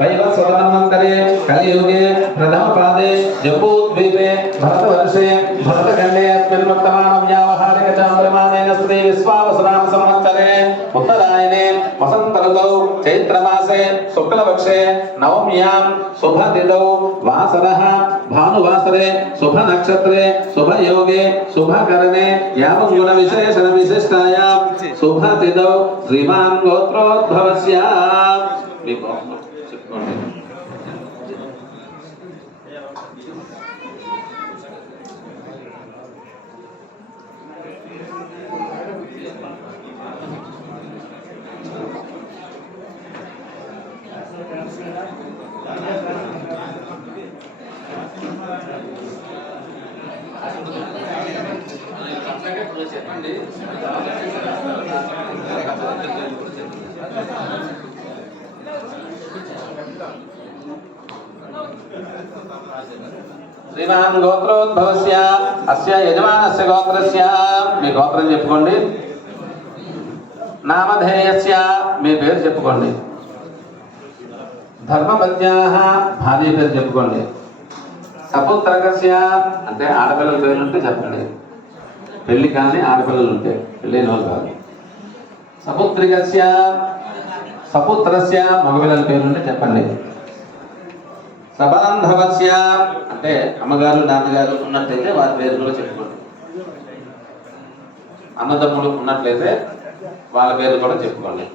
वैवस्वतमन्वन्तरे कलियुगे प्रथमपादे जम्बूद्वीपे भरतवर्षे भरतखण्डे अस्मिन् वर्तमानव्यावहारिकचान्द्रमानेन श्री विश्वावसुनाम संवत्सरे उत्तरायणे वसन्तऋतौ चैत्रमासे शुक्लपक्षे नवम्यां शुभतिथौ वासरः भानुवासरे शुभनक्षत्रे शुभयोगे शुभकरणे यावगुणविशेषणविशिष्टायां शुभतिथौ श्रीमान् गोत्रोद्भवस्य श्रीमान गोत्रोद्भवस्य अस्य यजमानस्य गोत्रस्य మీ గోత్రం చెప్పుకోండి నామధేయస్య మీ పేరు చెప్పుకోండి ధర్మపత్న్యాః భార్య పేరు చెప్పుకోండి సపుత్రకస్య అంటే ఆడపిల్లల పేరు ఉంటే చెప్పండి పెళ్లి కానీ ఆడపిల్లలు ఉంటే పెళ్ళైన వాళ్ళు కాదు సపుత్రికస్య సపుత్రస్య మగపిల్లల పేరు ఉంటే చెప్పండి సబాంధవస్య అంటే అమ్మగారు నాన్నగారు ఉన్నట్లయితే వారి పేరు కూడా చెప్పుకోండి అన్నదమ్ములు ఉన్నట్లయితే వాళ్ళ పేరు కూడా చెప్పుకోండి